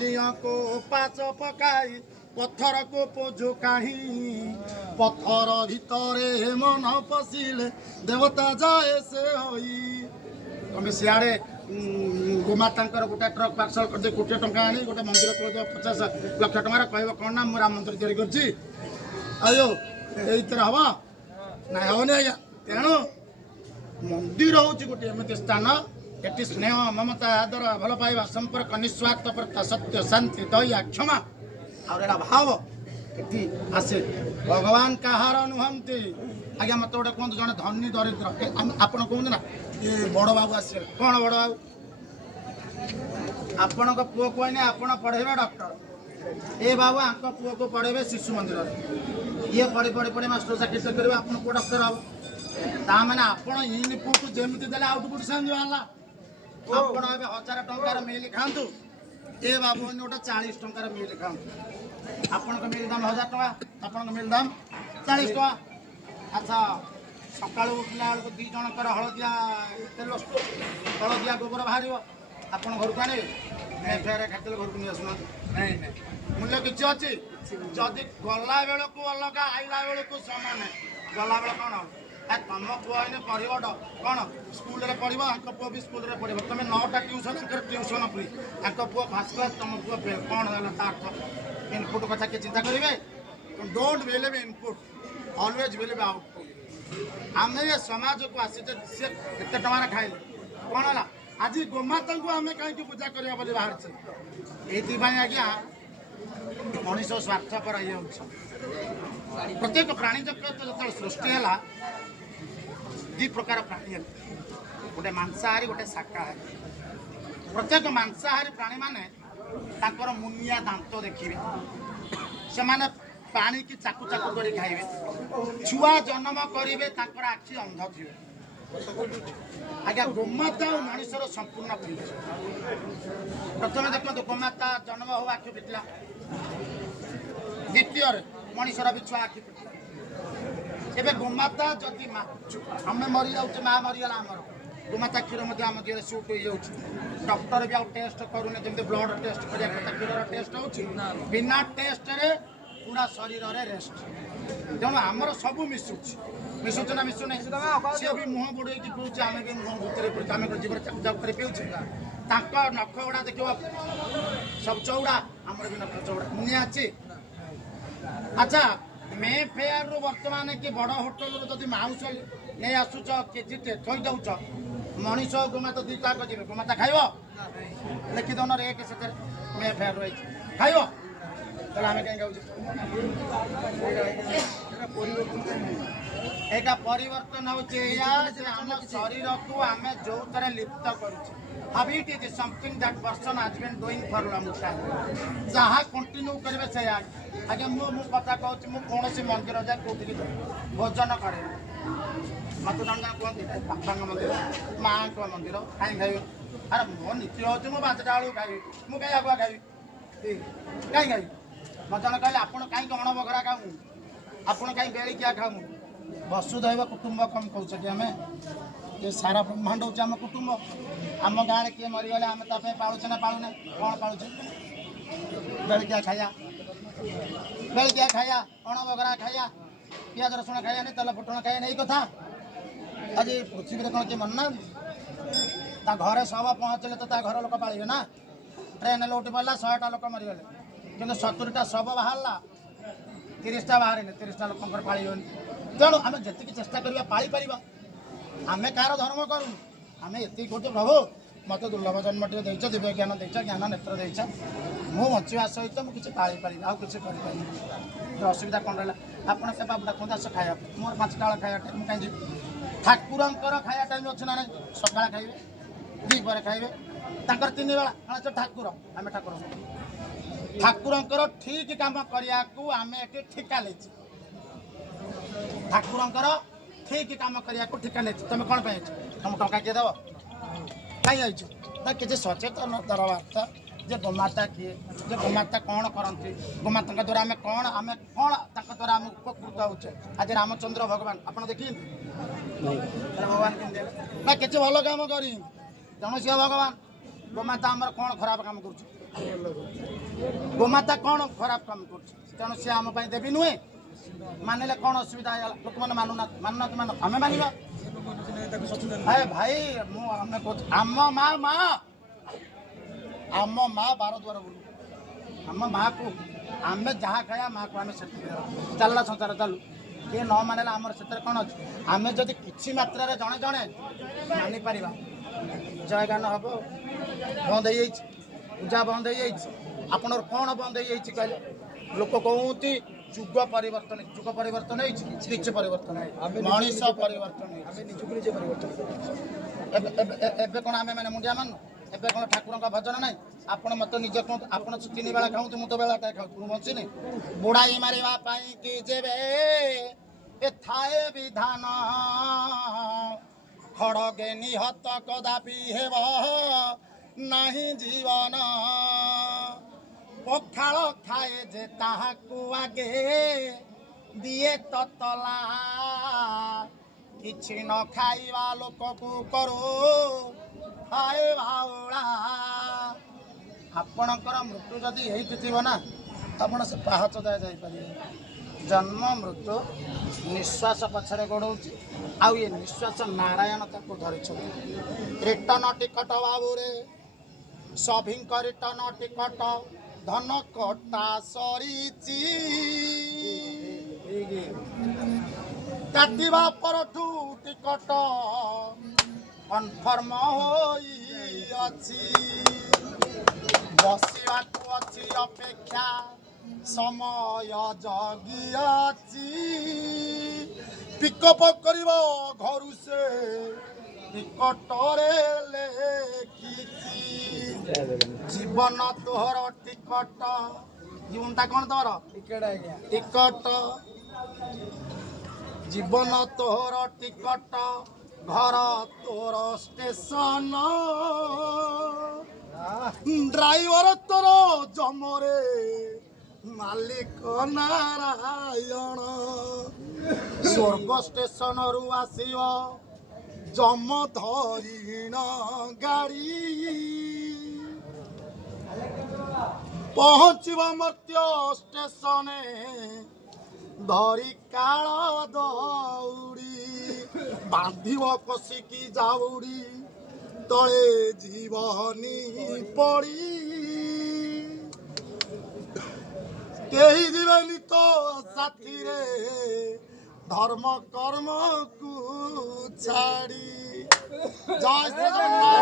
नदियों को पाच पकाई पत्थर को पोजो कहीं पत्थर भितरे मन पशिले देवता जाए से होई तमें सियाड़े गोमाता गोटे ट्रक पार्सल कर कोटी टंका आनी गोटे मंदिर खोल 50 लाख टकर कह कौन ना राम मंदिर तैयारी करছি आयो ये हम ना हेनी आज्ञा तेणु मंदिर हूँ गोटे एमती स्थान ये स्नेह ममता आदर भल पाइबा संपर्क निस्वार्थ प्रता सत्य शांति दया क्षमा और भाव ये आसे भगवान कहार नुहंती आज्ञा मत गोटे कहते जड़े धनी दरिद्र आप कहते ना ये बड़ बाबू आस कौन बड़ बाबू आपण पुओ को आप पढ़ेबे डॉक्टर ए बाबू आंक पुओ को पढ़ेबे शिशु मंदिर ये पढ़ी पढ़ी पढ़ी मास्टर चाकरी करेंगे आप को डॉक्टर हम ताने आपण इनपुट जमी देले आउटपुट सेमती बाहर आपण ए 1000 टंकार मिल खातु ए बाबू गोटे 40 टंकार मिल खातु आपण मिल दाम 1000 टका आपण मिल दाम 40 टका अच्छा सका उठला बेलू 2 जनकर हलदिया तेल हलदिया गोबर बाहर ଆପଣ ଘରକୁ ଆଣିବେ ଏଫଆଇଆର ଖାଇଥିଲେ ଘରକୁ ନେଇ ଆସୁନାହାନ୍ତି ନାଇଁ ନାଇଁ ମୂଲ୍ୟ କିଛି ଅଛି ଯଦି ଗଲା ବେଳକୁ ଅଲଗା ଆଇଲା ବେଳକୁ ସମାନ ଗଲା ବେଳେ କ'ଣ ତମ ପୁଅ ଏଇନେ ପଢ଼ିବ କ'ଣ ସ୍କୁଲରେ ପଢ଼ିବ ଆଙ୍କ ପୁଅ ବି ସ୍କୁଲରେ ପଢ଼ିବ ତମେ 9ଟା ଟ୍ୟୁସନ୍ ଆଙ୍କର ଟ୍ୟୁସନ୍ ଫ୍ରି ତାଙ୍କ ପୁଅ ଫାର୍ଷ୍ଟ କ୍ଲାସ୍ ତମ ପୁଅ ଫେଲ୍ କ'ଣ ହେଲା ତା ଅର୍ଥ ଇନପୁଟ୍ କଥା କିଏ ଚିନ୍ତା କରିବେ don't believe input always believe output ଆମେ ଏ ସମାଜକୁ ଆସିଛେ ସେ କେତେ ଟଙ୍କାରେ ଖାଇଲେ କ'ଣ ହେଲା आज गोमाता को आम कहीं पूजा करवा बोली बाहर ये आज्ञा मनीष स्वार्थपर हो प्रत्येक प्राणी जगत जो सृष्टि है 2 प्रकार प्राणी गोटे मांसाहारी गोटे शाकाहारी प्रत्येक मांसाहारी प्राणी माने मुनिया दांत देखिए से माने पानी की चाकू चाकू कर खाइबे छुआ जन्म करेंगे आखि अंध थी आज्ञा गोमाता और मनुष्यर संपूर्ण प्रथम देखो गोमाता जन्म हो आखि पिटला द्वितीय मनुष्यर भी छुआ आखि पिटला एवं गोमाता जदि आम मरी जाऊे माँ मरीगला आमर गोमाता क्षीर आम देह सुट हो जाऊँ डॉक्टर भी आउ टेस्ट करूने जमी ब्लड टेस्ट करा क्षीर टेस्ट हो बिना टेस्ट पूरा शरीर रेस्ट तेणु आमर सबू मिशुची मिशुचे ना मिशु नहीं सी भी मुह बुड़े पीछे आम भी मुह भूत आम जीवन चाक पीछे नख गुड़ा देख सब चौड़ा आमर भी नख चौड़ा मुनिया अच्छी अच्छा मे फेयर रु बर्तमान कि बड़ होटेल जब माउस नहीं आसुच केजीटे थई दौच मनीष गोमाता 2 टाक जी गोमाता खाइब लिखिदन रेट से मे फेयर रही खाइब ताहले आम कहीं गाँव एक परिवर्तन होम शरीर को आम जो तरह लिप्त करेट is something that person has been doing for long time जहाँ कंटिन्यू करेंगे से आज्ञा मु कथा कहूँ कौन मंदिर जाए कौटी भोजन करे मत जन जन कहते बापा मंदिर माँ मंदिर कहीं खाइबे अरे मो नीति हो 5टा बेलू खाइबी मुझे कहीं आगुआ खाइबी कहीं खाइबी मत जन कहले आप कहीं अणबघरा खाऊ आप कहीं बेड़िकिया खाऊ वसुधैव कुटुंबकम कौच कि आम ये सारा ब्रह्मांड हूँ आम कुटुंब आम गाँव में किए मरीगले आम ताप पालुचे ना पालुने कौन पालुचे बेड़िकिया खाया अणबघरा खाया पियाज रसुण खाया नहीं तेल फुटण खाया नहीं कथा आज पृथ्वी कौन किए मन ना घरे शव पहुँचले तो घर लोक पाले ना ट्रेन लौटी पड़ा 100टा लोक मरीगले कि 70टा शव बाहर 30टा बाहर 30टा लोक पाली तेणु आम जी चेष्टा करवा पाई पार आम कार धर्म करूँ आम ये कहते प्रभु मत दुर्लभ जन्म टे देच दिव्य ज्ञान देच ज्ञान नेत्र देच मु बचा सहित मुझे पाई पारि आउ कि असुविधा कौन रहा आपड़ के बाबू डाक आस खाया मोर 5टा बेला खाया टाइम कहीं ठाकुर खाया टाइम अच्छे ना सका खाइबे 2 पर खाइबे 3 बेला ठाकुर आम ठाकुर ठीक काम करने को आम ये ठिका ले ठाकुर ठीक काम करने को ठिका ले तुम कौन पाई तुम टंका किए देव कहीं आई किसी सचेतन दरबार्ता जे गोमाता किए जे गोमाता कौन करती गोमाता द्वारा आम कौन द्वारा आम उपकृत होचे आज रामचंद्र भगवान आप देखिए भगवान कि किसी भल कम कर जन सी भगवान गोमाता आमर कौन खराब काम कर ଗୋମାତା କ'ଣ ଖରାପ କାମ କରୁଛି ତେଣୁ ସେ ଆମ ପାଇଁ ଦେବୀ ନୁହେଁ ମାନିଲେ କ'ଣ ଅସୁବିଧା ହେଇଗଲା ଲୋକମାନେ ମାନୁନାହାନ୍ତି ମାନ ଆମେ ମାନିବା ଭାଇ ମୁଁ ଆମେ କହୁଛୁ ଆମ ମା ବାର ଦ୍ୱାର ବୁଲୁ ଆମ ମାଆକୁ ଆମେ ଯାହା ଖାଇବା ମାଆକୁ ଆମେ ସେତିକି ଚାଲିଲା ସଂସାର ଚାଲୁ କିଏ ନ ମାନିଲେ ଆମର ସେଥିରେ କ'ଣ ଅଛି ଆମେ ଯଦି କିଛି ମାତ୍ରାରେ ଜଣେ ଜଣେ ମାନିପାରିବା ଜୟଗାନ ହେବ ବନ୍ଦ ହେଇଯାଇଛି ପୂଜା ବନ୍ଦ ହେଇଯାଇଛି ଆପଣଙ୍କର କ'ଣ ବନ୍ଦ ହେଇଯାଇଛି କହିଲେ ଲୋକ କହୁଛନ୍ତି ଯୁଗ ପରିବର୍ତ୍ତନ ହେଇଛି କିଛି ପରିବର୍ତ୍ତନ ମଣିଷ ପରିବର୍ତ୍ତନ ହେଇଛି ନିଜକୁ ନିଜେ ପରିବର୍ତ୍ତନ ଏବେ କ'ଣ ଆମେ ମାନେ ମୁଣ୍ଡିଆ ମାନୁ ଏବେ କ'ଣ ଠାକୁରଙ୍କ ଭଜନ ନାହିଁ ଆପଣ ମୋତେ ନିଜେ କୁହନ୍ତୁ ଆପଣ 3 ବେଳା ଖାଆନ୍ତୁ ମୁଁ ତ ବେଳାଟାଏ ଖାଉଛି ମୁଁ ବଞ୍ଚିନି ବୁଢ଼ାଇ ମାରିବା ପାଇଁ କି ଯେବେ ଏ ଥାଏ ବିଧାନ ଖଡ଼ଗେ ନିହତ କଦାପି ହେବ ନାହିଁ ଜୀବନ ପଖାଳ ଖାଏ ଯେ ତାହାକୁ ଆଗେ ଦିଏ ତତଲା କିଛି ନ ଖାଇବା ଲୋକକୁ କରୁ ହାଏ ବାଉଳା ଆପଣଙ୍କର ମୃତ୍ୟୁ ଯଦି ହେଇକି ଥିବ ନା ଆପଣ ସେ ପାହାଚ ଯାଏ ଯାଇପାରିବେ ଜନ୍ମ ମୃତ୍ୟୁ ନିଶ୍ୱାସ ପଛରେ ଗୋଡ଼ଉଛି ଆଉ ଏ ନିଶ୍ୱାସ ନାରାୟଣ ତାକୁ ଧରିଛନ୍ତି ରିଟର୍ଣ୍ଣ ଟିକଟ ବାବୁରେ ସଭିଙ୍କ ରିଟର୍ଣ୍ଣ ଟିକଟ ଧନ କଟା ସରିଛି କାଟିବା ପରଠୁ ଟିକଟ କନଫର୍ମ ହୋଇଅଛି ବସିବାକୁ ଅଛି ଅପେକ୍ଷା ସମୟ ଜଗିଅଛି ପିକଅପ୍ କରିବ ଘରୁ ସେ ଟିକଟରେ ଲେଖିଛି ଜୀବନ ତୋହର ଟିକଟ ଜୀବନଟା କ'ଣ ତୋର ଟିକଟ ଜୀବନ ତୋହର ଟିକଟ ଘର ତୋର ଷ୍ଟେସନ ଡ୍ରାଇଭର ତୋର ଜମରେ ମାଲିକ ନାରାୟଣ ସ୍ୱର୍ଗ ଷ୍ଟେସନରୁ ଆସିବ ଜମ ଧରିଣ ଗାଡ଼ି ପହଞ୍ଚିବ ମର୍ତ୍ତ୍ୟ ଷ୍ଟେସନେ ଧରି କାଳ ଦଉଡ଼ି ବାନ୍ଧିବ କଷିକି ଯାଉଡ଼ି ତଳେ ଜୀବନି ପଡ଼ି କେହି ଯିବେନି ତ ସାଥିରେ ଧର୍ମ କର୍ମକୁ ଛାଡ଼ି ଜୟ ଶ୍ରୀ ଜଗନ୍ନାଥ।